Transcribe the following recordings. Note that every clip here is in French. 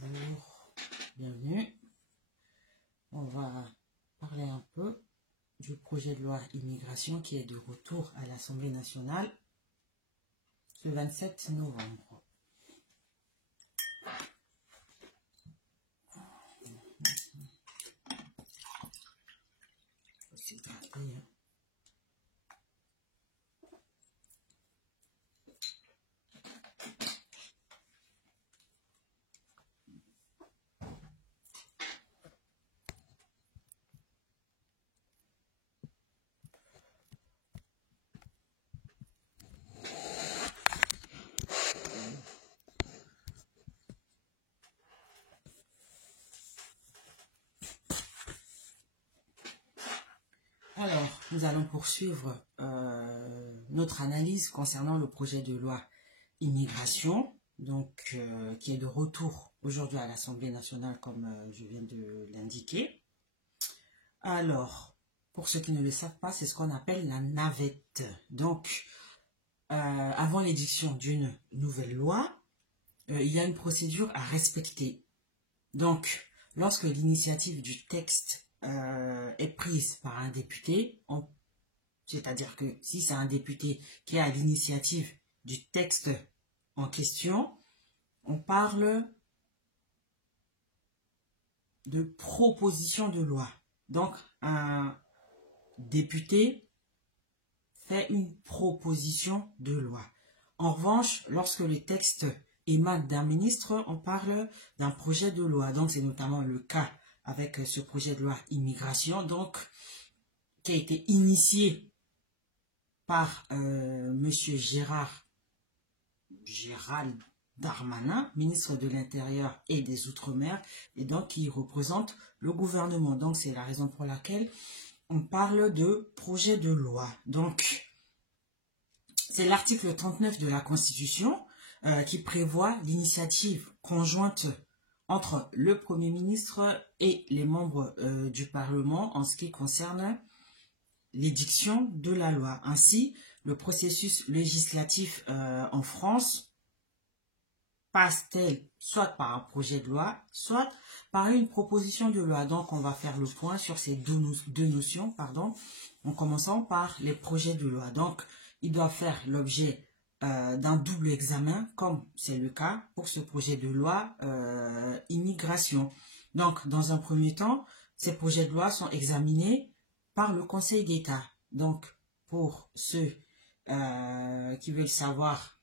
Bonjour, bienvenue. On va parler un peu du projet de loi immigration qui est de retour à l'Assemblée nationale ce 27 novembre. C'est parti, hein. Alors, nous allons poursuivre notre analyse concernant le projet de loi immigration, donc qui est de retour aujourd'hui à l'Assemblée nationale comme je viens de l'indiquer. Alors, pour ceux qui ne le savent pas, c'est ce qu'on appelle la navette. Donc, avant l'édiction d'une nouvelle loi, il y a une procédure à respecter. Donc, lorsque l'initiative du texte est prise par un député, c'est-à-dire que si c'est un député qui est à l'initiative du texte en question, on parle de proposition de loi. Donc, un député fait une proposition de loi. En revanche, lorsque le texte émane d'un ministre, on parle d'un projet de loi. Donc, c'est notamment le cas avec ce projet de loi immigration, donc, qui a été initié par Monsieur Gérald Darmanin, ministre de l'Intérieur et des Outre-mer, et donc qui représente le gouvernement. Donc, c'est la raison pour laquelle on parle de projet de loi. Donc, c'est l'article 39 de la Constitution qui prévoit l'initiative conjointe entre le Premier ministre et les membres du Parlement en ce qui concerne l'édiction de la loi. Ainsi, le processus législatif en France passe-t-elle soit par un projet de loi, soit par une proposition de loi. Donc, on va faire le point sur ces deux notions, en commençant par les projets de loi. Donc, ils doivent faire l'objet d'un double examen, comme c'est le cas pour ce projet de loi immigration. Donc, dans un premier temps, ces projets de loi sont examinés par le Conseil d'État. Donc, pour ceux qui veulent savoir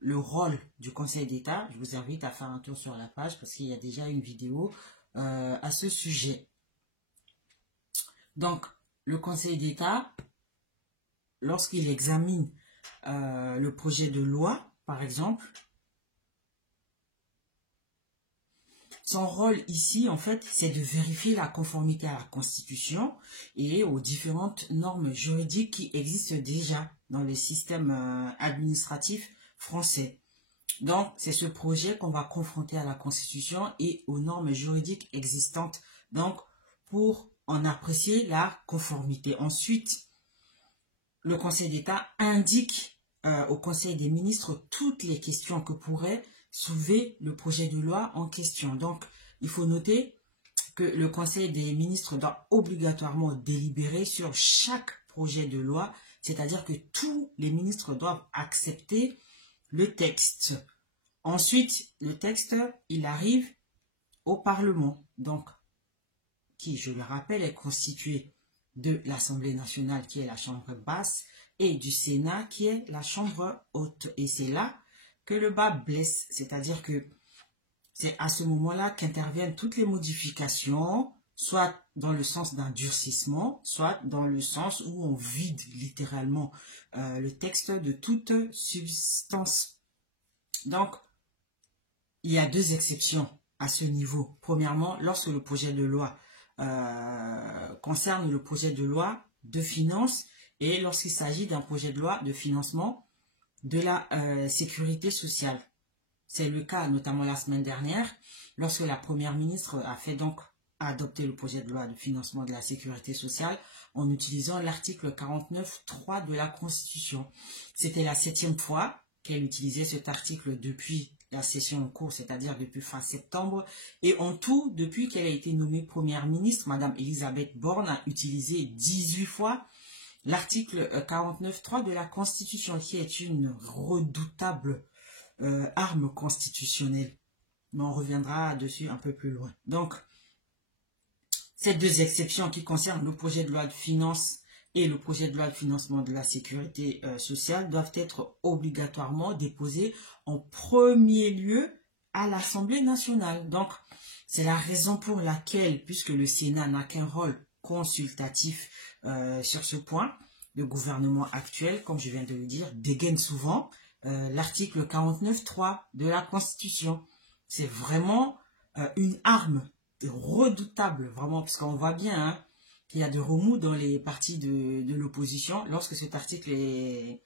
le rôle du Conseil d'État, je vous invite à faire un tour sur la page parce qu'il y a déjà une vidéo à ce sujet. Donc, le Conseil d'État, lorsqu'il examine le projet de loi, par exemple, son rôle ici, en fait, c'est de vérifier la conformité à la Constitution et aux différentes normes juridiques qui existent déjà dans le système administratif français. Donc, c'est ce projet qu'on va confronter à la Constitution et aux normes juridiques existantes, donc pour en apprécier la conformité. Ensuite, le Conseil d'État indique au Conseil des ministres toutes les questions que pourrait soulever le projet de loi en question. Donc, il faut noter que le Conseil des ministres doit obligatoirement délibérer sur chaque projet de loi, c'est-à-dire que tous les ministres doivent accepter le texte. Ensuite, le texte, il arrive au Parlement, donc, qui, je le rappelle, est constitué de l'Assemblée nationale, qui est la chambre basse, et du Sénat, qui est la chambre haute. Et c'est là que le bas blesse, c'est-à-dire que c'est à ce moment-là qu'interviennent toutes les modifications, soit dans le sens d'un durcissement, soit dans le sens où on vide littéralement le texte de toute substance. Donc, il y a deux exceptions à ce niveau. Premièrement, lorsque le projet de loi concerne le projet de loi de finances et lorsqu'il s'agit d'un projet de loi de financement de la sécurité sociale. C'est le cas notamment la semaine dernière lorsque la première ministre a fait donc adopter le projet de loi de financement de la sécurité sociale en utilisant l'article 49.3 de la Constitution. C'était la 7e fois qu'elle utilisait cet article depuis la session en cours, c'est-à-dire depuis fin septembre. Et en tout, depuis qu'elle a été nommée première ministre, Madame Elisabeth Borne a utilisé 18 fois l'article 49.3 de la Constitution, qui est une redoutable arme constitutionnelle. Mais on reviendra dessus un peu plus loin. Donc, ces deux exceptions qui concernent le projet de loi de finances et le projet de loi de financement de la sécurité sociale doivent être obligatoirement déposés en premier lieu à l'Assemblée nationale. Donc, c'est la raison pour laquelle, puisque le Sénat n'a qu'un rôle consultatif sur ce point, le gouvernement actuel, comme je viens de le dire, dégaine souvent l'article 49.3 de la Constitution. C'est vraiment une arme redoutable, vraiment, parce qu'on voit bien hein, qu'il y a de remous dans les partis de l'opposition lorsque cet article est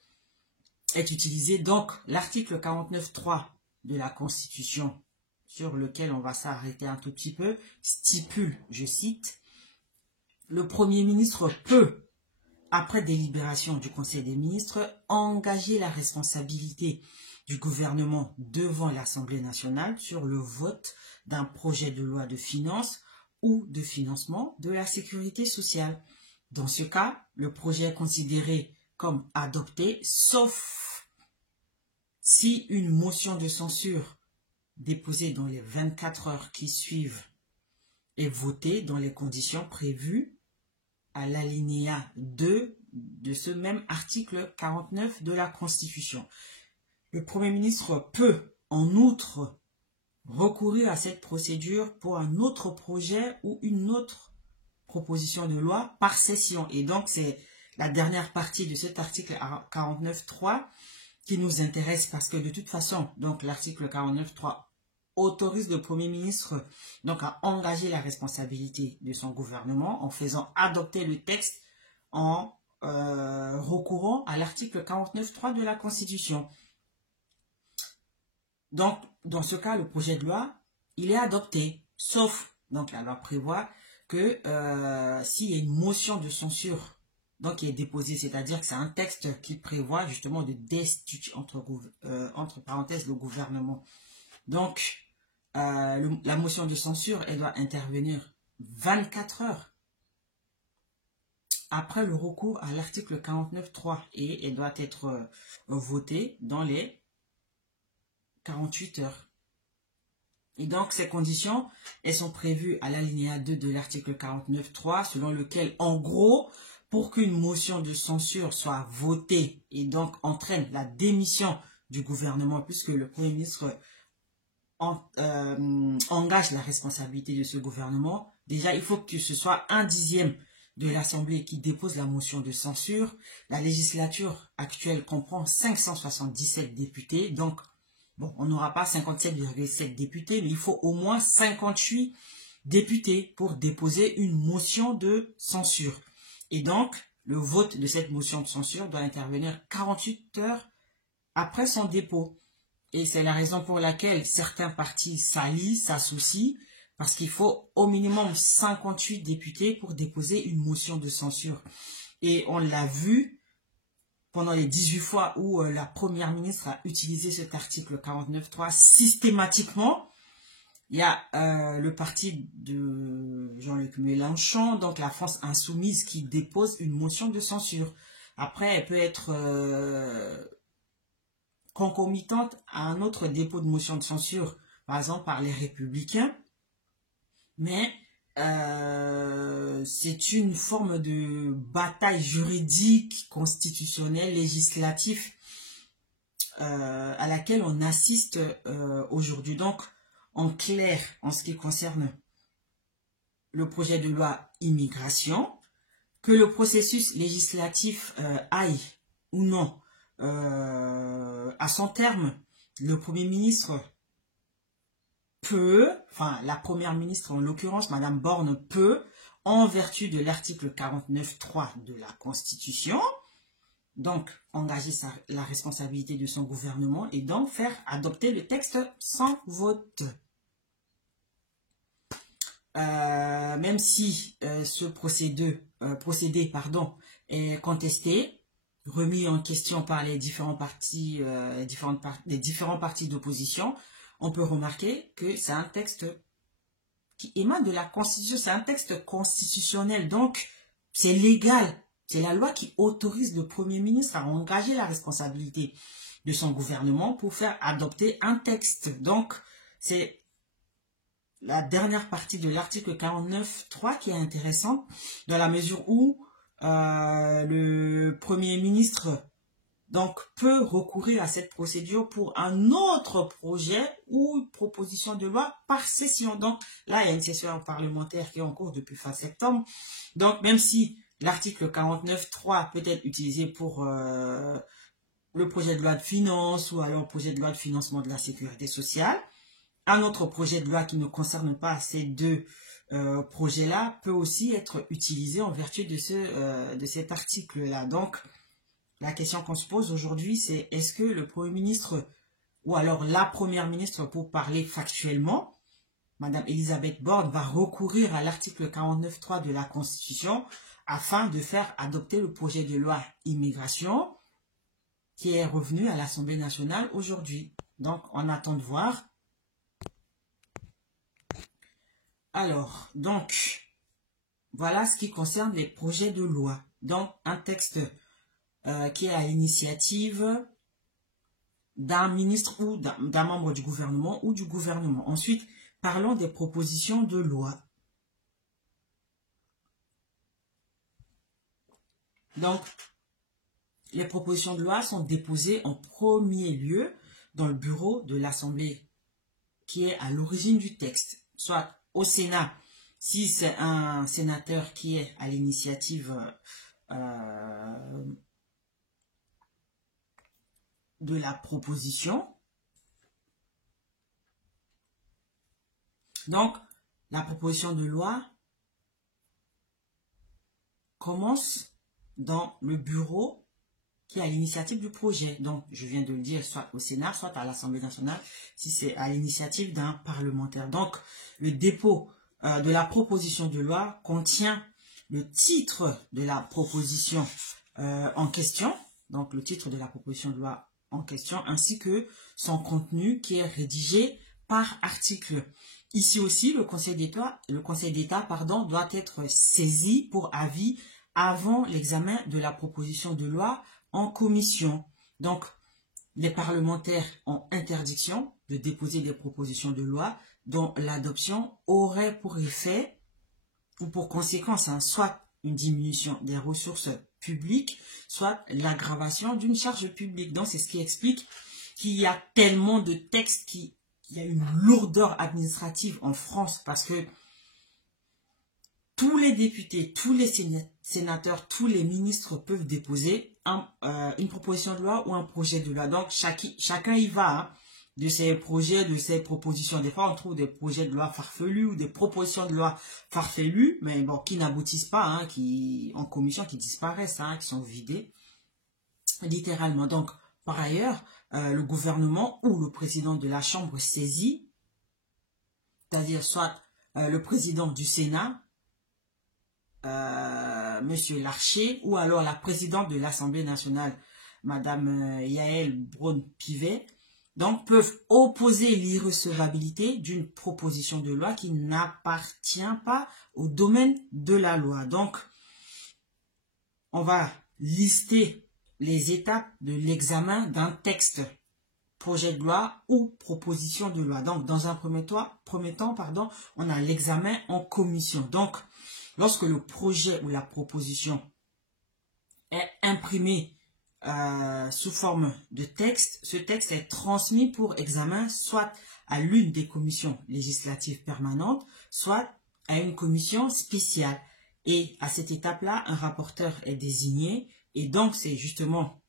utilisé. Donc, l'article 49.3 de la Constitution, sur lequel on va s'arrêter un tout petit peu, stipule, je cite, « Le Premier ministre peut, après délibération du Conseil des ministres, engager la responsabilité du gouvernement devant l'Assemblée nationale sur le vote d'un projet de loi de finances ou de financement de la sécurité sociale. Dans ce cas, le projet est considéré comme adopté, sauf si une motion de censure déposée dans les 24 heures qui suivent est votée dans les conditions prévues à l'alinéa 2 de ce même article 49 de la Constitution. Le Premier ministre peut, en outre, recourir à cette procédure pour un autre projet ou une autre proposition de loi par session. Et donc, c'est la dernière partie de cet article 49.3 qui nous intéresse parce que de toute façon, donc l'article 49.3 autorise le Premier ministre donc à engager la responsabilité de son gouvernement en faisant adopter le texte en recourant à l'article 49.3 de la Constitution. Donc, dans ce cas, le projet de loi, il est adopté, sauf, donc la loi prévoit que s'il y a une motion de censure donc qui est déposée, c'est-à-dire que c'est un texte qui prévoit justement de destituer entre parenthèses le gouvernement. Donc, la motion de censure, elle doit intervenir 24 heures après le recours à l'article 49.3 et elle doit être votée dans les 48 heures. Et donc, ces conditions, elles sont prévues à l'alinéa 2 de l'article 49.3, selon lequel, en gros, pour qu'une motion de censure soit votée et donc entraîne la démission du gouvernement, puisque le Premier ministre engage la responsabilité de ce gouvernement, déjà, il faut que ce soit 1/10 de l'Assemblée qui dépose la motion de censure. La législature actuelle comprend 577 députés, donc, bon, on n'aura pas 57,7 députés, mais il faut au moins 58 députés pour déposer une motion de censure. Et donc, le vote de cette motion de censure doit intervenir 48 heures après son dépôt. Et c'est la raison pour laquelle certains partis s'allient, s'associent, parce qu'il faut au minimum 58 députés pour déposer une motion de censure. Et on l'a vu pendant les 18 fois où la première ministre a utilisé cet article 49.3 systématiquement. Il y a le parti de Jean-Luc Mélenchon, donc la France Insoumise, qui dépose une motion de censure. Après, elle peut être concomitante à un autre dépôt de motion de censure, par exemple par les Républicains. Mais c'est une forme de bataille juridique, constitutionnelle, législative à laquelle on assiste aujourd'hui. Donc, en clair, en ce qui concerne le projet de loi immigration, que le processus législatif aille ou non à son terme, le Premier ministre peut, enfin la Première ministre en l'occurrence, Madame Borne peut, en vertu de l'article 49.3 de la Constitution, donc engager la responsabilité de son gouvernement et donc faire adopter le texte sans vote. Même si ce procédé est contesté, remis en question par les différents partis, les différents partis d'opposition, on peut remarquer que c'est un texte qui émane de la Constitution, c'est un texte constitutionnel, donc c'est légal. C'est la loi qui autorise le Premier ministre à engager la responsabilité de son gouvernement pour faire adopter un texte. Donc, c'est la dernière partie de l'article 49.3 qui est intéressante, dans la mesure où le Premier ministre donc peut recourir à cette procédure pour un autre projet ou proposition de loi par session. Donc là, il y a une session parlementaire qui est en cours depuis fin septembre. Donc même si l'article 49.3 peut être utilisé pour le projet de loi de finances ou alors le projet de loi de financement de la sécurité sociale, un autre projet de loi qui ne concerne pas ces deux projets-là peut aussi être utilisé en vertu de cet article-là. Donc, la question qu'on se pose aujourd'hui, c'est est-ce que le Premier ministre ou alors la Première ministre, pour parler factuellement, Madame Elisabeth Borne, va recourir à l'article 49.3 de la Constitution afin de faire adopter le projet de loi immigration qui est revenu à l'Assemblée nationale aujourd'hui. Donc, on attend de voir. Alors, donc, voilà ce qui concerne les projets de loi. Donc, un texte qui est à l'initiative d'un ministre ou d'un membre du gouvernement ou du gouvernement. Ensuite, parlons des propositions de loi. Donc, les propositions de loi sont déposées en premier lieu dans le bureau de l'Assemblée qui est à l'origine du texte, soit au Sénat, si c'est un sénateur qui est à l'initiative de la proposition. Donc, la proposition de loi commence dans le bureau qui est à l'initiative du projet. Donc, je viens de le dire, soit au Sénat, soit à l'Assemblée nationale, si c'est à l'initiative d'un parlementaire. Donc, le dépôt de la proposition de loi contient le titre de la proposition en question, donc le titre de la proposition de loi en question, ainsi que son contenu qui est rédigé par article. Ici aussi, le Conseil d'État doit être saisi pour avis avant l'examen de la proposition de loi en commission. Donc, les parlementaires ont interdiction de déposer des propositions de loi dont l'adoption aurait pour effet ou pour conséquence soit une diminution des ressources publiques, soit l'aggravation d'une charge publique. Donc, c'est ce qui explique qu'il y a tellement de textes qu'il y a une lourdeur administrative en France parce que tous les députés, tous les sénateurs, tous les ministres peuvent déposer une proposition de loi ou un projet de loi. Donc, chacun y va hein, de ses projets, de ses propositions. Des fois, on trouve des projets de loi farfelus ou des propositions de loi farfelues, mais bon, qui n'aboutissent pas, hein, en commission, qui disparaissent, hein, qui sont vidés, littéralement. Donc, par ailleurs, le gouvernement ou le président de la Chambre saisit, c'est-à-dire soit le président du Sénat, Monsieur Larcher, ou alors la présidente de l'Assemblée nationale, Madame Yaël Braun-Pivet, donc peuvent opposer l'irrecevabilité d'une proposition de loi qui n'appartient pas au domaine de la loi. Donc, on va lister les étapes de l'examen d'un texte, projet de loi ou proposition de loi. Donc, dans un premier temps, on a l'examen en commission. Donc, lorsque le projet ou la proposition est imprimé sous forme de texte, ce texte est transmis pour examen soit à l'une des commissions législatives permanentes, soit à une commission spéciale. Et à cette étape-là, un rapporteur est désigné. Et donc, c'est justement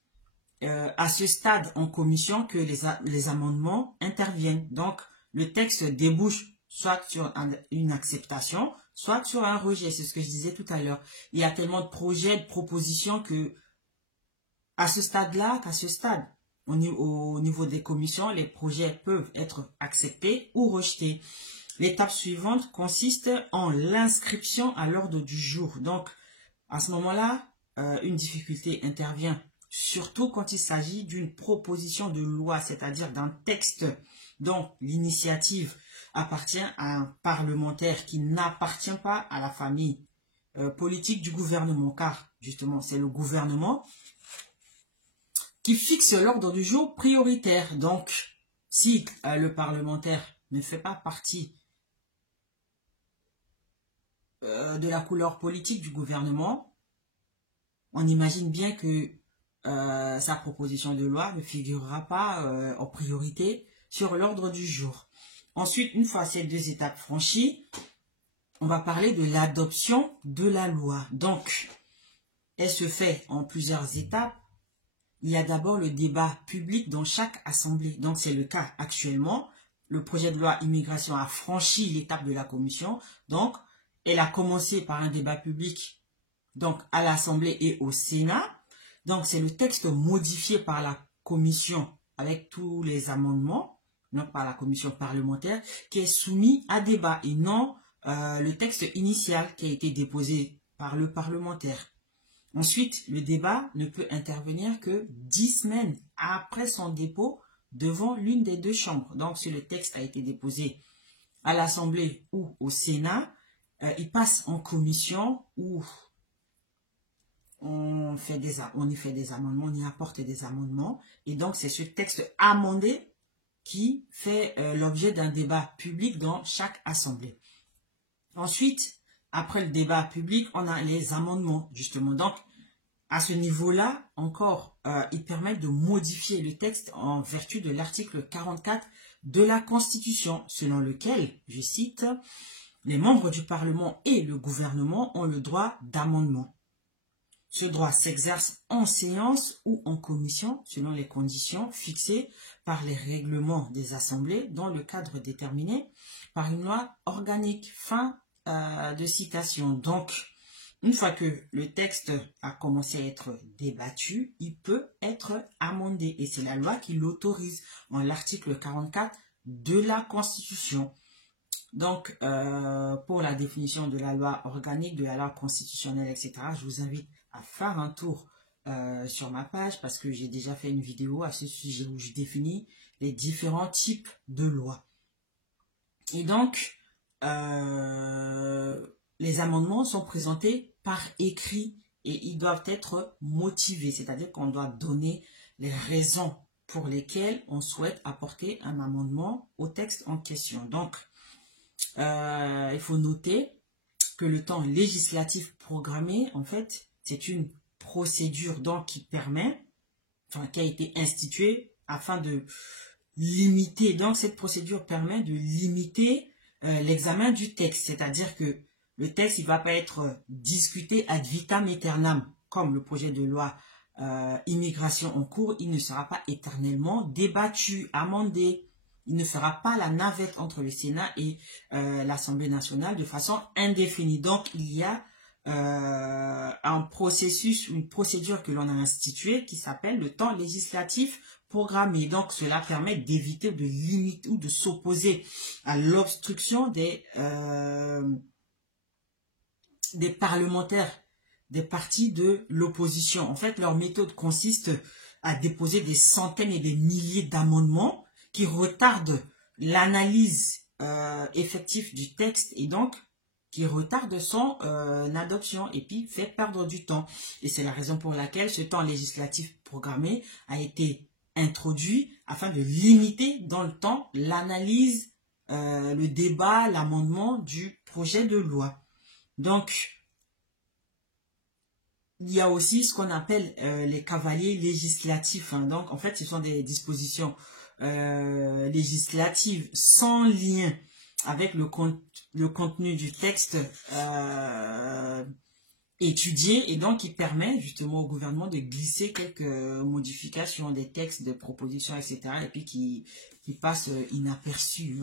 à ce stade en commission que les amendements interviennent. Donc, le texte débouche soit sur une acceptation, soit sur un rejet. C'est ce que je disais tout à l'heure. Il y a tellement de projets, de propositions que à ce stade-là, au niveau des commissions, les projets peuvent être acceptés ou rejetés. L'étape suivante consiste en l'inscription à l'ordre du jour. Donc, à ce moment-là, une difficulté intervient surtout quand il s'agit d'une proposition de loi, c'est-à-dire d'un texte dont l'initiative appartient à un parlementaire qui n'appartient pas à la famille politique du gouvernement, car justement c'est le gouvernement qui fixe l'ordre du jour prioritaire. Donc, si le parlementaire ne fait pas partie de la couleur politique du gouvernement, on imagine bien que sa proposition de loi ne figurera pas en priorité sur l'ordre du jour. Ensuite, une fois ces deux étapes franchies, on va parler de l'adoption de la loi. Donc, elle se fait en plusieurs étapes. Il y a d'abord le débat public dans chaque assemblée. Donc, c'est le cas actuellement. Le projet de loi immigration a franchi l'étape de la commission. Donc, elle a commencé par un débat public donc à l'Assemblée et au Sénat. Donc, c'est le texte modifié par la commission avec tous les amendements, donc par la commission parlementaire, qui est soumis à débat et non le texte initial qui a été déposé par le parlementaire. Ensuite, le débat ne peut intervenir que 10 semaines après son dépôt devant l'une des deux chambres. Donc, si le texte a été déposé à l'Assemblée ou au Sénat, il passe en commission où on y fait des amendements, on y apporte des amendements. Et donc, c'est ce texte amendé qui fait l'objet d'un débat public dans chaque assemblée. Ensuite, après le débat public, on a les amendements, justement. Donc, à ce niveau-là, encore, ils permettent de modifier le texte en vertu de l'article 44 de la Constitution, selon lequel, je cite, « Les membres du Parlement et le gouvernement ont le droit d'amendement. Ce droit s'exerce en séance ou en commission, selon les conditions fixées par les règlements des assemblées dans le cadre déterminé par une loi organique. » Fin de citation. Donc, une fois que le texte a commencé à être débattu, il peut être amendé. Et c'est la loi qui l'autorise en l'article 44 de la Constitution. Donc, pour la définition de la loi organique, de la loi constitutionnelle, etc., je vous invite à faire un tour sur ma page parce que j'ai déjà fait une vidéo à ce sujet où je définis les différents types de lois. Et donc, les amendements sont présentés par écrit et ils doivent être motivés, c'est-à-dire qu'on doit donner les raisons pour lesquelles on souhaite apporter un amendement au texte en question. Donc, il faut noter que le temps législatif programmé, en fait, c'est une procédure donc qui permet, qui a été instituée afin de limiter. Donc, cette procédure permet de limiter l'examen du texte, c'est-à-dire que le texte, il ne va pas être discuté ad vitam aeternam, comme le projet de loi immigration en cours, il ne sera pas éternellement débattu, amendé. Il ne fera pas la navette entre le Sénat et l'Assemblée nationale de façon indéfinie. Donc, il y a un processus, une procédure que l'on a instituée qui s'appelle le temps législatif programmé. Donc, cela permet d'éviter, de limiter ou de s'opposer à l'obstruction des parlementaires, des partis de l'opposition. En fait, leur méthode consiste à déposer des centaines et des milliers d'amendements qui retardent l'analyse effective du texte et donc qui retarde son adoption et puis fait perdre du temps. Et c'est la raison pour laquelle ce temps législatif programmé a été introduit afin de limiter dans le temps l'analyse, le débat, l'amendement du projet de loi. Donc, il y a aussi ce qu'on appelle les cavaliers législatifs. Donc, en fait, ce sont des dispositions législatives sans lien avec le contenu du texte étudié et donc qui permet justement au gouvernement de glisser quelques modifications des textes, de propositions, etc. et puis qui passent inaperçus.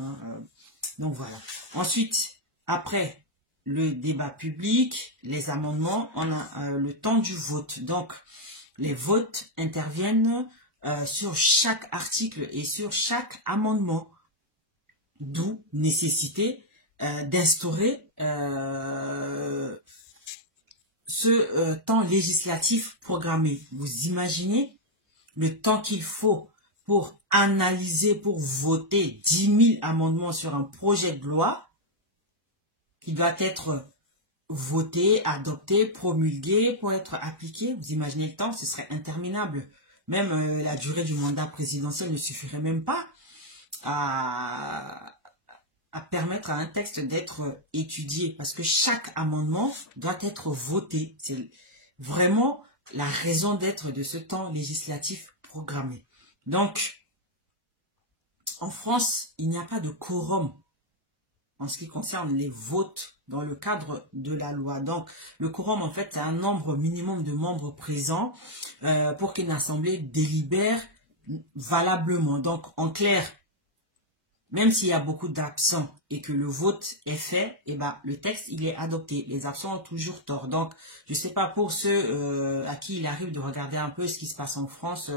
Donc voilà. Ensuite, après le débat public, les amendements, on a le temps du vote. Donc, les votes interviennent sur chaque article et sur chaque amendement. D'où nécessité d'instaurer ce temps législatif programmé. Vous imaginez le temps qu'il faut pour analyser, pour voter 10 000 amendements sur un projet de loi qui doit être voté, adopté, promulgué pour être appliqué. Vous imaginez le temps, ce serait interminable. Même la durée du mandat présidentiel ne suffirait même pas à permettre à un texte d'être étudié, parce que chaque amendement doit être voté. C'est vraiment la raison d'être de ce temps législatif programmé. Donc, en France, il n'y a pas de quorum en ce qui concerne les votes dans le cadre de la loi. Donc, le quorum, en fait, c'est un nombre minimum de membres présents pour qu'une assemblée délibère valablement. Donc, en clair, même s'il y a beaucoup d'absents et que le vote est fait, eh ben, le texte, il est adopté. Les absents ont toujours tort. Donc, je ne sais pas pour ceux à qui il arrive de regarder un peu ce qui se passe en France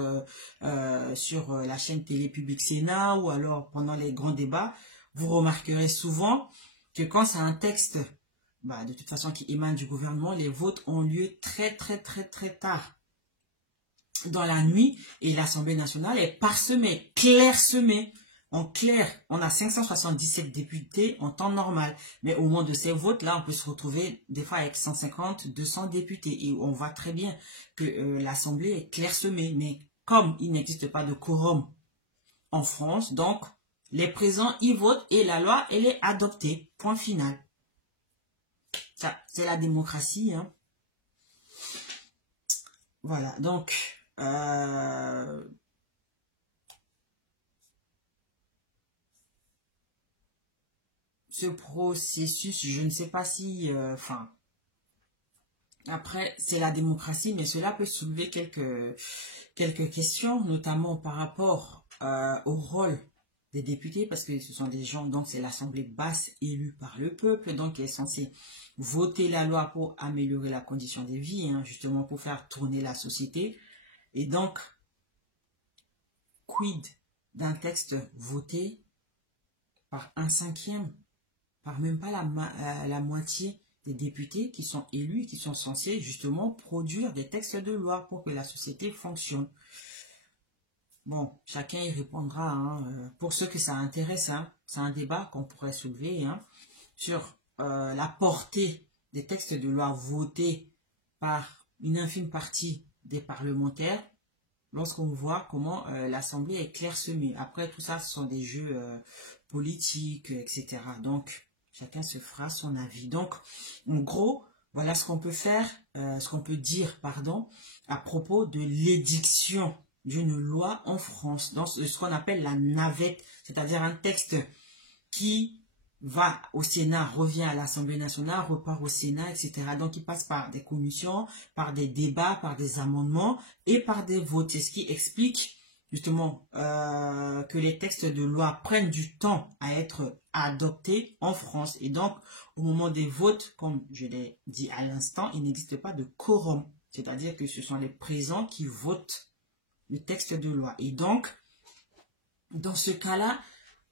sur la chaîne Télé Publique Sénat ou alors pendant les grands débats, vous remarquerez souvent que quand c'est un texte, de toute façon, qui émane du gouvernement, les votes ont lieu très tard dans la nuit et l'Assemblée nationale est parsemée, clairsemée. En clair, on a 577 députés en temps normal. Mais au moment de ces votes-là, on peut se retrouver des fois avec 150, 200 députés. Et on voit très bien que l'Assemblée est clairsemée. Mais comme il n'existe pas de quorum en France, donc les présents y votent et la loi, elle est adoptée. Point final. Ça, c'est la démocratie. Hein. Voilà, donc... ce processus, je ne sais pas si... après, c'est la démocratie, mais cela peut soulever quelques questions, notamment par rapport au rôle des députés, parce que ce sont des gens, donc c'est l'Assemblée basse élue par le peuple, donc qui est censée voter la loi pour améliorer la condition de vie, hein, justement pour faire tourner la société. Et donc, quid d'un texte voté par un cinquième, par même pas la moitié des députés qui sont élus et qui sont censés justement produire des textes de loi pour que la société fonctionne. Bon, chacun y répondra. Hein. Pour ceux que ça intéresse, hein, c'est un débat qu'on pourrait soulever hein, sur la portée des textes de loi votés par une infime partie des parlementaires lorsqu'on voit comment l'Assemblée est clairsemée. Après, tout ça, ce sont des jeux politiques, etc. Donc, chacun se fera son avis. Donc, en gros, voilà ce qu'on peut faire, ce qu'on peut dire, pardon, à propos de l'édiction d'une loi en France, dans ce qu'on appelle la navette, c'est-à-dire un texte qui va au Sénat, revient à l'Assemblée nationale, repart au Sénat, etc. Donc, il passe par des commissions, par des débats, par des amendements et par des votes. C'est ce qui explique justement que les textes de loi prennent du temps à être adoptés en France. Et donc, au moment des votes, comme je l'ai dit à l'instant, il n'existe pas de quorum. C'est-à-dire que ce sont les présents qui votent le texte de loi. Et donc, dans ce cas-là,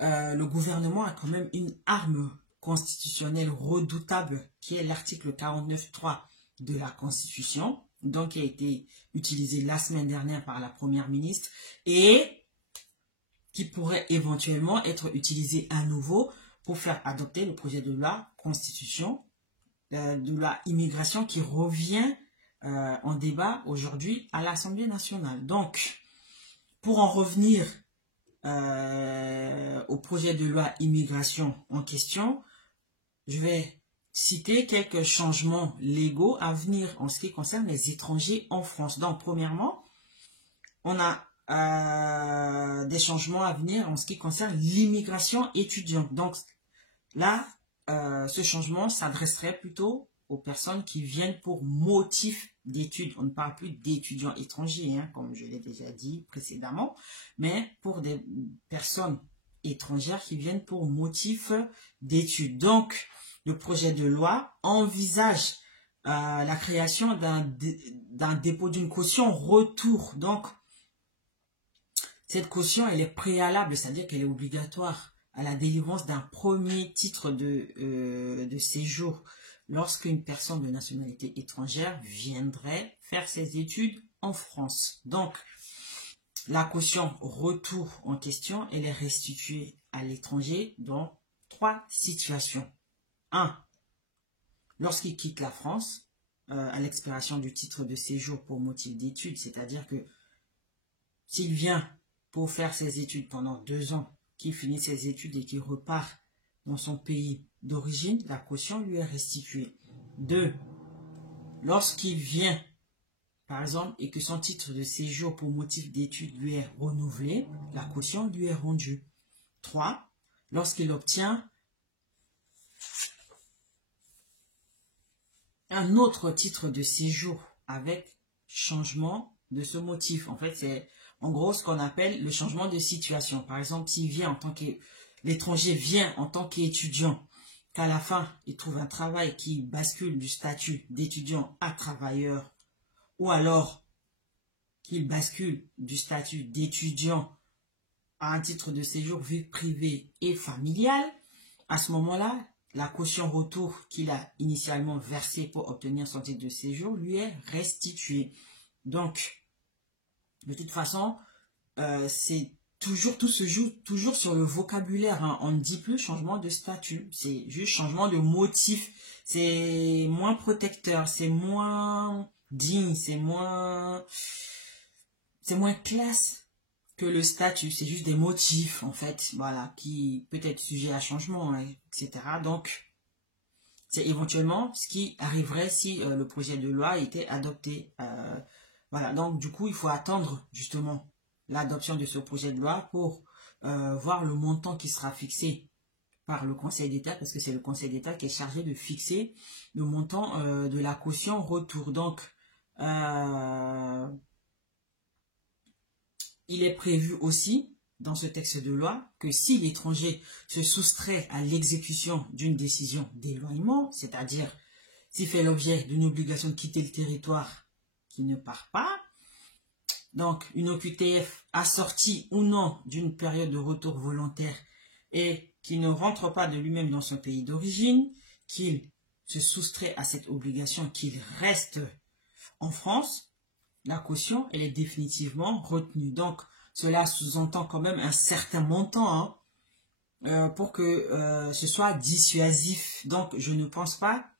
le gouvernement a quand même une arme constitutionnelle redoutable qui est l'article 49.3 de la Constitution, donc qui a été utilisé la semaine dernière par la Première ministre et qui pourrait éventuellement être utilisé à nouveau pour faire adopter le projet de loi Constitution de la immigration qui revient en débat aujourd'hui à l'Assemblée nationale. Donc, pour en revenir au projet de loi immigration en question, je vais citer quelques changements légaux à venir en ce qui concerne les étrangers en France. Donc, premièrement, on a des changements à venir en ce qui concerne l'immigration étudiante. Donc, là, ce changement s'adresserait plutôt aux personnes qui viennent pour motif d'études. On ne parle plus d'étudiants étrangers, hein, comme je l'ai déjà dit précédemment, mais pour des personnes étrangères qui viennent pour motif d'études. Donc, le projet de loi envisage la création d'un dépôt d'une caution retour. Donc, cette caution, elle est préalable, c'est-à-dire qu'elle est obligatoire à la délivrance d'un premier titre de séjour lorsqu'une personne de nationalité étrangère viendrait faire ses études en France. Donc, la caution retour en question, elle est restituée à l'étranger dans 3 situations. 1. Lorsqu'il quitte la France, à l'expiration du titre de séjour pour motif d'études, c'est-à-dire que s'il vient pour faire ses études pendant 2 ans, qu'il finit ses études et qu'il repart dans son pays d'origine, la caution lui est restituée. 2. Lorsqu'il vient, par exemple, et que son titre de séjour pour motif d'études lui est renouvelé, la caution lui est rendue. 3. Lorsqu'il obtient un autre titre de séjour avec changement de ce motif. En fait, c'est en gros ce qu'on appelle le changement de situation. Par exemple, s'il vient en tant que l'étranger vient en tant qu'étudiant, qu'à la fin, il trouve un travail qui bascule du statut d'étudiant à travailleur, ou alors qu'il bascule du statut d'étudiant à un titre de séjour vie privée et familiale, à ce moment-là, la caution retour qu'il a initialement versée pour obtenir son titre de séjour lui est restituée. Donc, de toute façon, c'est toujours, tout se joue toujours sur le vocabulaire. Hein. On ne dit plus changement de statut, c'est juste changement de motif. C'est moins protecteur, c'est moins digne, c'est moins classe que le statut. C'est juste des motifs, en fait, voilà, qui peut être sujet à changement, hein, etc. Donc, c'est éventuellement ce qui arriverait si le projet de loi était adopté. Voilà, donc du coup, il faut attendre justement l'adoption de ce projet de loi pour voir le montant qui sera fixé par le Conseil d'État, parce que c'est le Conseil d'État qui est chargé de fixer le montant de la caution retour. Donc, il est prévu aussi dans ce texte de loi que si l'étranger se soustrait à l'exécution d'une décision d'éloignement, c'est-à-dire s'il fait l'objet d'une obligation de quitter le territoire qui ne part pas, donc une OQTF assortie ou non d'une période de retour volontaire et qui ne rentre pas de lui-même dans son pays d'origine, qu'il se soustrait à cette obligation, qu'il reste en France, la caution, elle est définitivement retenue. Donc, cela sous-entend quand même un certain montant hein, pour que ce soit dissuasif. Donc, je ne pense pas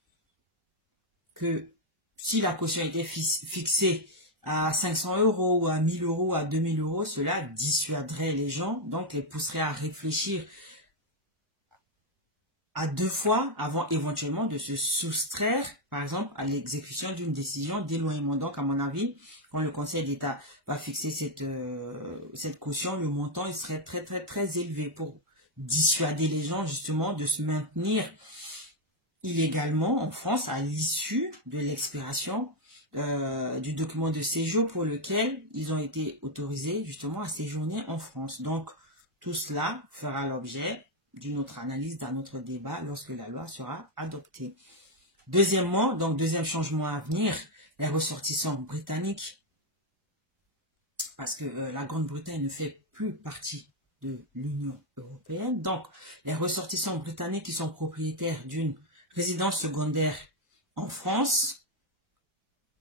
que si la caution était fixée à 500 € ou à 1000 € ou à 2000 €, cela dissuaderait les gens, donc les pousserait à réfléchir à 2 fois avant éventuellement de se soustraire, par exemple, à l'exécution d'une décision d'éloignement. Donc, à mon avis, quand le Conseil d'État va fixer cette caution, le montant il serait très, très, très élevé pour dissuader les gens, justement, de se maintenir illégalement en France à l'issue de l'expiration du document de séjour pour lequel ils ont été autorisés, justement, à séjourner en France. Donc, tout cela fera l'objet d'une autre analyse, d'un autre débat lorsque la loi sera adoptée. Deuxièmement, donc deuxième changement à venir, les ressortissants britanniques, parce que la Grande-Bretagne ne fait plus partie de l'Union européenne. Donc, les ressortissants britanniques qui sont propriétaires d'une résidence secondaire en France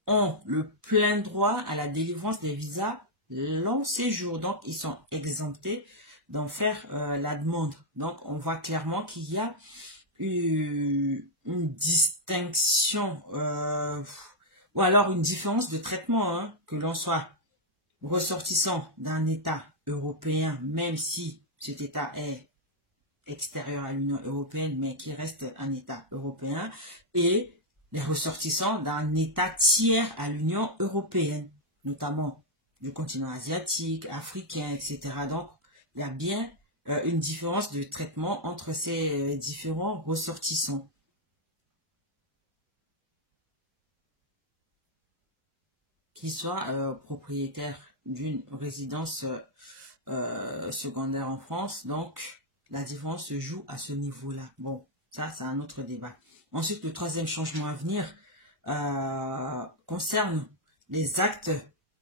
ont le plein droit à la délivrance des visas long séjour. Donc, ils sont exemptés d'en faire la demande. Donc, on voit clairement qu'il y a une distinction ou alors une différence de traitement, hein, que l'on soit ressortissant d'un État européen, même si cet État est extérieur à l'Union européenne, mais qui reste un État européen, et les ressortissants d'un État tiers à l'Union européenne, notamment du continent asiatique, africain, etc. Donc, il y a bien une différence de traitement entre ces différents ressortissants. Qu'ils soient propriétaires d'une résidence secondaire en France. Donc, la différence se joue à ce niveau-là. Bon, ça, c'est un autre débat. Ensuite, le troisième changement à venir concerne les actes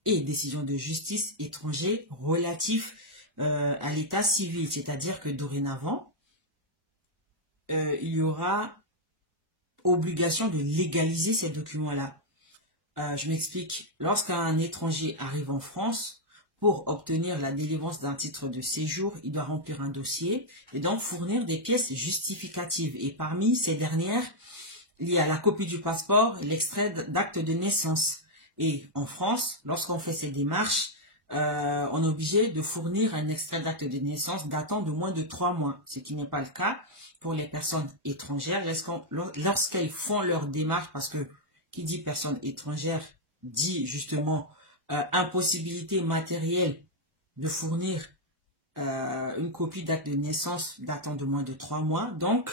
et décisions de justice étrangers relatifs à l'état civil. C'est-à-dire que dorénavant, il y aura obligation de légaliser ces documents-là. Je m'explique. Lorsqu'un étranger arrive en France, pour obtenir la délivrance d'un titre de séjour, il doit remplir un dossier et donc fournir des pièces justificatives. Et parmi ces dernières, il y a la copie du passeport et l'extrait d'acte de naissance. Et en France, lorsqu'on fait ces démarches, on est obligé de fournir un extrait d'acte de naissance datant de moins de 3 mois, ce qui n'est pas le cas pour les personnes étrangères lorsqu'elles font leur démarche, parce que qui dit personne étrangère dit justement impossibilité matérielle de fournir une copie d'acte de naissance datant de moins de 3 mois. Donc,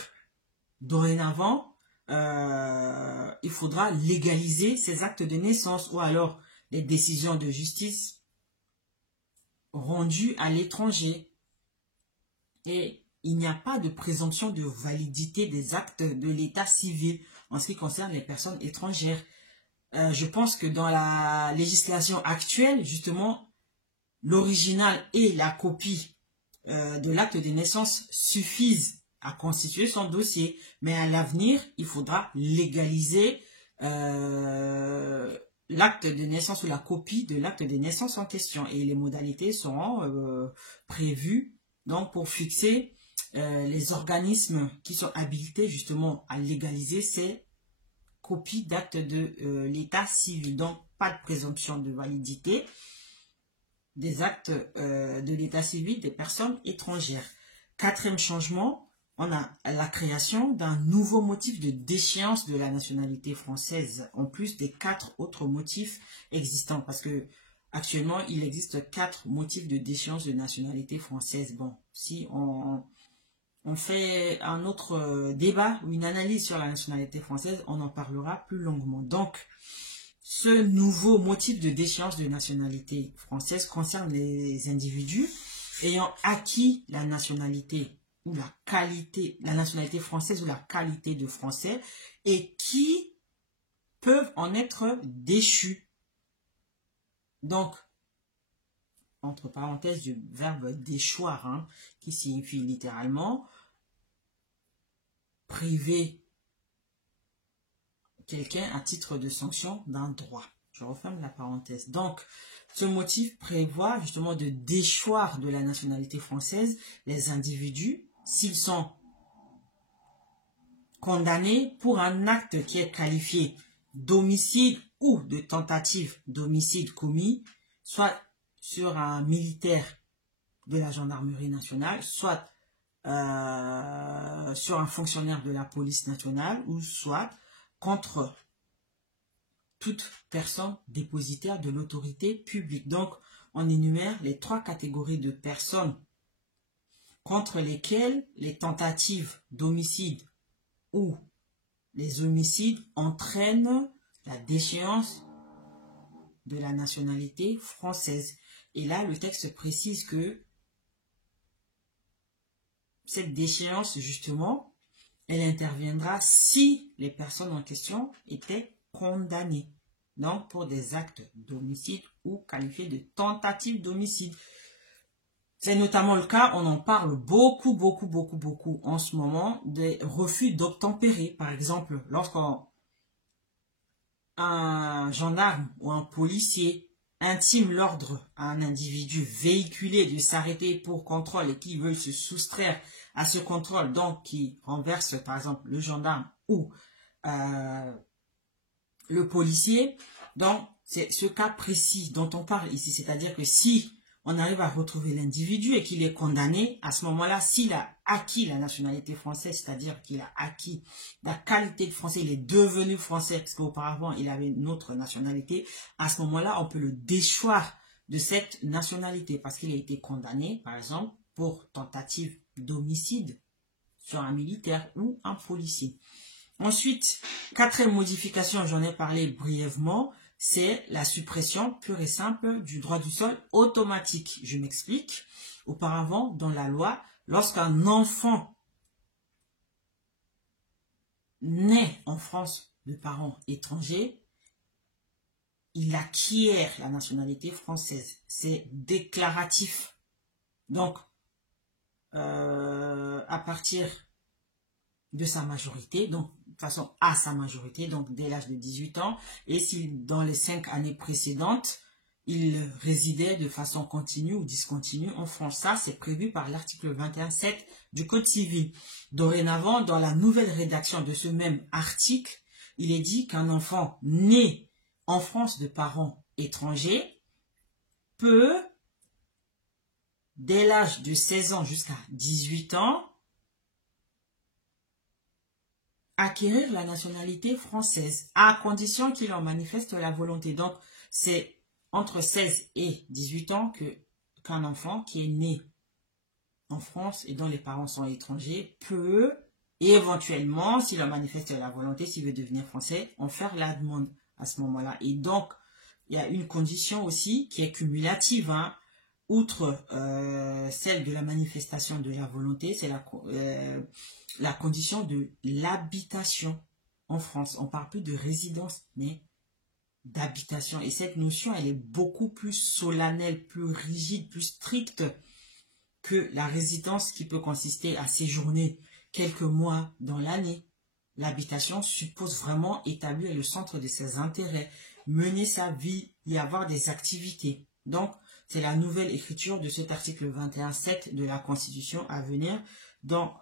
dorénavant, il faudra légaliser ces actes de naissance ou alors les décisions de justice rendues à l'étranger. Et il n'y a pas de présomption de validité des actes de l'état civil en ce qui concerne les personnes étrangères. Je pense que dans la législation actuelle, justement, l'original et la copie de l'acte de naissance suffisent à constituer son dossier. Mais à l'avenir, il faudra légaliser l'acte de naissance ou la copie de l'acte de naissance en question. Et les modalités seront prévues donc pour fixer les organismes qui sont habilités justement à légaliser ces copies d'actes de l'état civil. Donc, pas de présomption de validité des actes de l'état civil des personnes étrangères. Quatrième changement, on a la création d'un nouveau motif de déchéance de la nationalité française, en plus des 4 autres motifs existants, parce que actuellement, il existe 4 motifs de déchéance de nationalité française. Bon, si on fait un autre débat ou une analyse sur la nationalité française, on en parlera plus longuement. Donc, ce nouveau motif de déchéance de nationalité française concerne les individus ayant acquis la nationalité ou la nationalité française ou la qualité de français et qui peuvent en être déchus. Donc, entre parenthèses du verbe déchoir, hein, qui signifie littéralement priver quelqu'un à titre de sanction d'un droit. Je referme la parenthèse. Donc, ce motif prévoit justement de déchoir de la nationalité française les individus s'ils sont condamnés pour un acte qui est qualifié d'homicide ou de tentative d'homicide commis, soit sur un militaire de la gendarmerie nationale, soit sur un fonctionnaire de la police nationale, ou soit contre toute personne dépositaire de l'autorité publique. Donc, on énumère les 3 catégories de personnes contre lesquelles les tentatives d'homicide ou les homicides entraînent la déchéance de la nationalité française. Et là, le texte précise que cette déchéance, justement, elle interviendra si les personnes en question étaient condamnées. Donc, pour des actes d'homicide ou qualifiés de tentative d'homicide. C'est notamment le cas, on en parle beaucoup en ce moment, des refus d'obtempérer. Par exemple, lorsqu'un gendarme ou un policier intime l'ordre à un individu véhiculé de s'arrêter pour contrôle et qui veut se soustraire à ce contrôle, donc qui renverse par exemple le gendarme ou le policier, donc c'est ce cas précis dont on parle ici, c'est-à-dire que si on arrive à retrouver l'individu et qu'il est condamné, à ce moment-là, s'il a acquis la nationalité française, c'est-à-dire qu'il a acquis la qualité de français, il est devenu français, parce qu'auparavant, il avait une autre nationalité, à ce moment-là, on peut le déchoir de cette nationalité, parce qu'il a été condamné, par exemple, pour tentative d'homicide sur un militaire ou un policier. Ensuite, 4e modification, j'en ai parlé brièvement, c'est la suppression pure et simple du droit du sol automatique. Je m'explique. Auparavant, dans la loi, lorsqu'un enfant naît en France de parents étrangers, il acquiert la nationalité française. C'est déclaratif. Donc, à partir de sa majorité, donc façon à sa majorité, donc dès l'âge de 18 ans, et si dans les 5 années précédentes, il résidait de façon continue ou discontinue en France. Ça, c'est prévu par l'article 21.7 du Code civil. Dorénavant, dans la nouvelle rédaction de ce même article, il est dit qu'un enfant né en France de parents étrangers peut, dès l'âge de 16 ans jusqu'à 18 ans, acquérir la nationalité française, à condition qu'il en manifeste la volonté. Donc, c'est entre 16 et 18 ans qu'un enfant qui est né en France et dont les parents sont étrangers peut, éventuellement, s'il en manifeste la volonté, s'il veut devenir français, en faire la demande à ce moment-là. Et donc, il y a une condition aussi qui est cumulative, hein. Outre celle de la manifestation de la volonté, c'est la condition de l'habitation en France. On ne parle plus de résidence, mais d'habitation. Et cette notion, elle est beaucoup plus solennelle, plus rigide, plus stricte que la résidence qui peut consister à séjourner quelques mois dans l'année. L'habitation suppose vraiment établir le centre de ses intérêts, mener sa vie, y avoir des activités. Donc, c'est la nouvelle écriture de cet article 21.7 de la Constitution à venir dans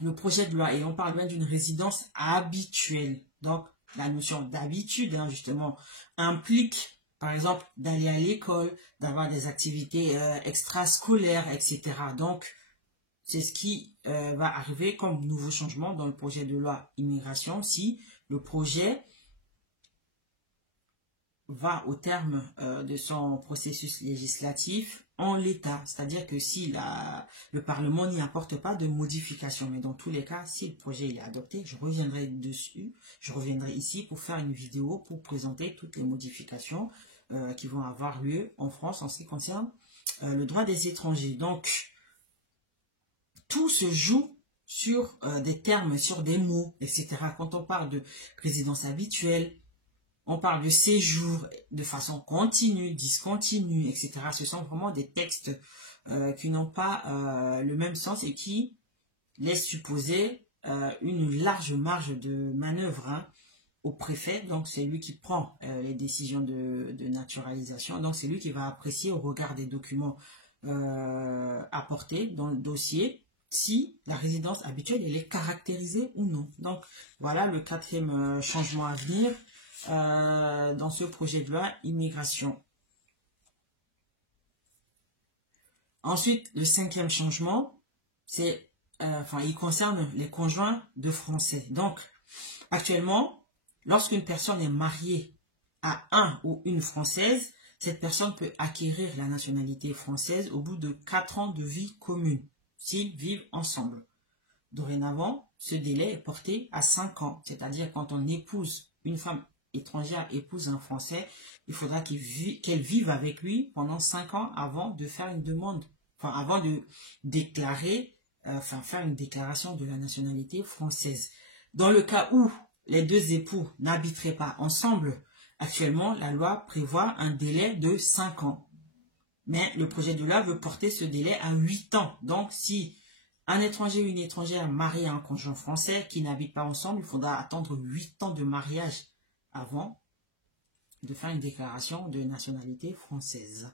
le projet de loi. Et on parle bien d'une résidence habituelle. Donc, la notion d'habitude, hein, justement, implique, par exemple, d'aller à l'école, d'avoir des activités extrascolaires, etc. Donc, c'est ce qui va arriver comme nouveau changement dans le projet de loi immigration si le projet va au terme de son processus législatif en l'état. C'est-à-dire que si le Parlement n'y apporte pas de modification, mais dans tous les cas, si le projet est adopté, je reviendrai dessus, je reviendrai ici pour faire une vidéo pour présenter toutes les modifications qui vont avoir lieu en France en ce qui concerne le droit des étrangers. Donc, tout se joue sur des termes, sur des mots, etc. Quand on parle de résidence habituelle, on parle de séjour de façon continue, discontinue, etc. Ce sont vraiment des textes qui n'ont pas le même sens et qui laissent supposer une large marge de manœuvre, hein, au préfet. Donc, c'est lui qui prend les décisions de naturalisation. Donc, c'est lui qui va apprécier au regard des documents apportés dans le dossier si la résidence habituelle elle est caractérisée ou non. Donc, voilà le 4e changement à venir dans ce projet de loi immigration. Ensuite, le 5e changement, c'est, il concerne les conjoints de Français. Donc, actuellement, lorsqu'une personne est mariée à un ou une Française, cette personne peut acquérir la nationalité française au bout de 4 ans de vie commune, s'ils vivent ensemble. Dorénavant, ce délai est porté à 5 ans, c'est-à-dire quand on épouse une femme étrangère épouse un Français, il faudra qu'elle vive avec lui pendant 5 ans avant de faire une demande, avant de déclarer, faire une déclaration de la nationalité française. Dans le cas où les deux époux n'habiteraient pas ensemble, actuellement, la loi prévoit un délai de 5 ans. Mais le projet de loi veut porter ce délai à 8 ans. Donc, si un étranger ou une étrangère marie à un conjoint français qui n'habite pas ensemble, il faudra attendre 8 ans de mariage avant de faire une déclaration de nationalité française.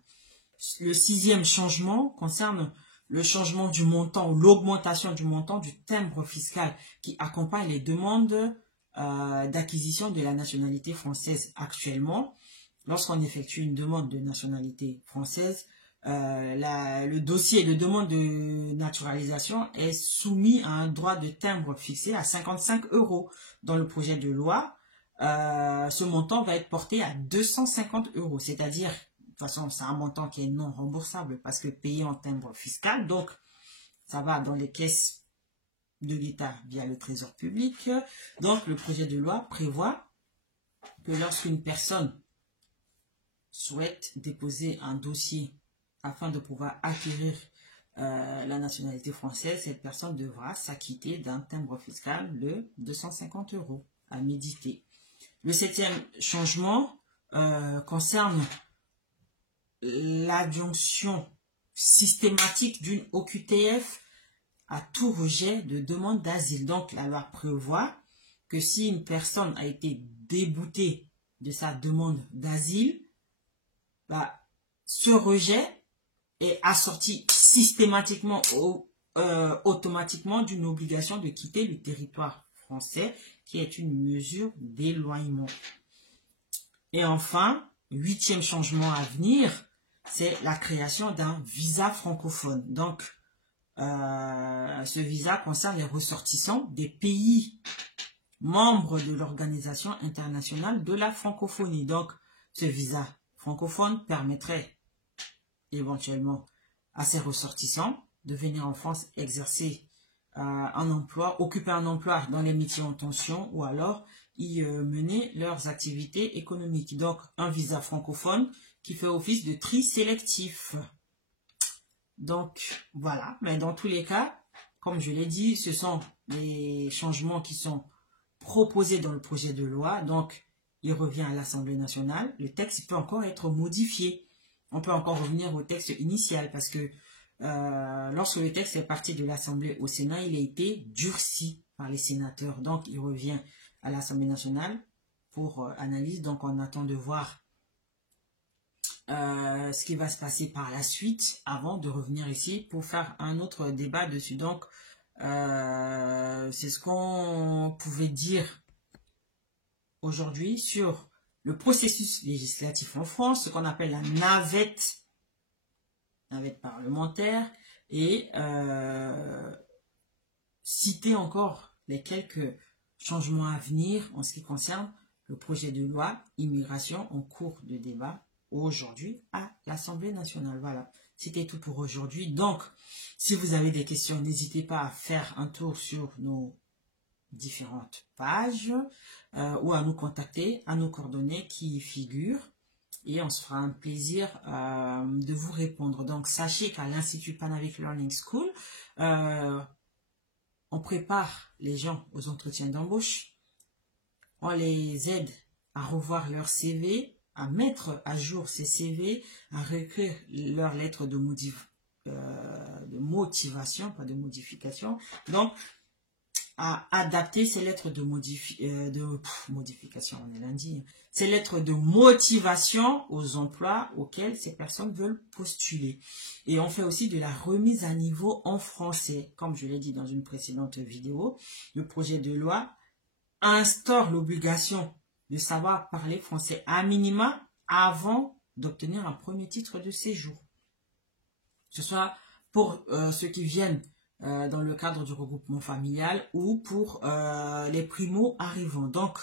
Le 6e changement concerne le changement du montant ou l'augmentation du montant du timbre fiscal qui accompagne les demandes d'acquisition de la nationalité française. Actuellement, lorsqu'on effectue une demande de nationalité française, le dossier de demande de naturalisation est soumis à un droit de timbre fixé à 55 €. Dans le projet de loi, ce montant va être porté à 250 €, c'est-à-dire, de toute façon, c'est un montant qui est non remboursable parce que payé en timbre fiscal, donc ça va dans les caisses de l'État via le Trésor public. Donc, le projet de loi prévoit que lorsqu'une personne souhaite déposer un dossier afin de pouvoir acquérir la nationalité française, cette personne devra s'acquitter d'un timbre fiscal de 250 € à méditer. Le 7e changement concerne l'adjonction systématique d'une OQTF à tout rejet de demande d'asile. Donc, la loi prévoit que si une personne a été déboutée de sa demande d'asile, bah, ce rejet est assorti systématiquement automatiquement d'une obligation de quitter le territoire français, qui est une mesure d'éloignement. Et enfin, 8e changement à venir, c'est la création d'un visa francophone. Donc, ce visa concerne les ressortissants des pays membres de l'Organisation internationale de la francophonie. Donc, ce visa francophone permettrait éventuellement à ces ressortissants de venir en France exercer un emploi, occuper un emploi dans les métiers en tension ou alors y mener leurs activités économiques. Donc, un visa francophone qui fait office de tri sélectif. Donc, voilà. Mais dans tous les cas, comme je l'ai dit, ce sont les changements qui sont proposés dans le projet de loi. Donc, il revient à l'Assemblée nationale. Le texte peut encore être modifié. On peut encore revenir au texte initial parce que lorsque le texte est parti de l'Assemblée au Sénat, il a été durci par les sénateurs. Donc, il revient à l'Assemblée nationale pour analyse. Donc, on attend de voir ce qui va se passer par la suite avant de revenir ici pour faire un autre débat dessus. Donc, c'est ce qu'on pouvait dire aujourd'hui sur le processus législatif en France, ce qu'on appelle la navette parlementaire, et citer encore les quelques changements à venir en ce qui concerne le projet de loi immigration en cours de débat aujourd'hui à l'Assemblée nationale. Voilà, c'était tout pour aujourd'hui. Donc, si vous avez des questions, n'hésitez pas à faire un tour sur nos différentes pages ou à nous contacter, à nos coordonnées qui figurent. Et on se fera un plaisir de vous répondre. Donc, sachez qu'à l'Institut Panavik Learning School, on prépare les gens aux entretiens d'embauche. On les aide à revoir leur CV, à mettre à jour ces CV, à réécrire leur lettre de motivation, pas de modification. Donc, à adapter ces lettres de modification, on est lundi, ces lettres de motivation aux emplois auxquels ces personnes veulent postuler. Et on fait aussi de la remise à niveau en français. Comme je l'ai dit dans une précédente vidéo, le projet de loi instaure l'obligation de savoir parler français à minima avant d'obtenir un premier titre de séjour. Que ce soit pour ceux qui viennent dans le cadre du regroupement familial ou pour les primo-arrivants. Donc,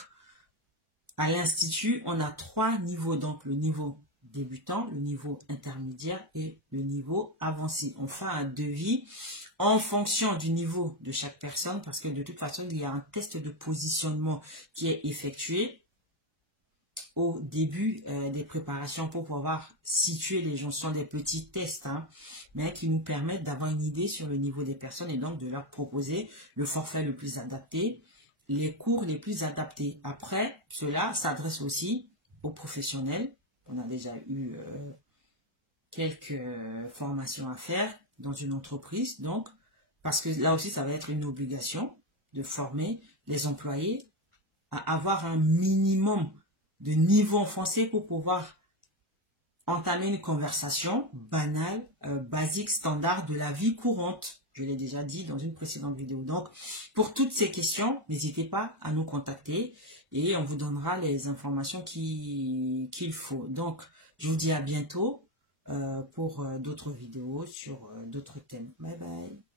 à l'Institut, on a 3 niveaux. Donc, le niveau débutant, le niveau intermédiaire et le niveau avancé. On fait un devis en fonction du niveau de chaque personne parce que de toute façon, il y a un test de positionnement qui est effectué au début des préparations pour pouvoir situer les gens. Ce sont des petits tests, hein, mais qui nous permettent d'avoir une idée sur le niveau des personnes et donc de leur proposer le forfait le plus adapté, les cours les plus adaptés. Après, cela s'adresse aussi aux professionnels. On a déjà eu quelques formations à faire dans une entreprise, donc, parce que là aussi, ça va être une obligation de former les employés à avoir un minimum de niveau en français pour pouvoir entamer une conversation banale, basique, standard de la vie courante. Je l'ai déjà dit dans une précédente vidéo. Donc, pour toutes ces questions, n'hésitez pas à nous contacter et on vous donnera les informations qu'il faut. Donc, je vous dis à bientôt pour d'autres vidéos sur d'autres thèmes. Bye bye.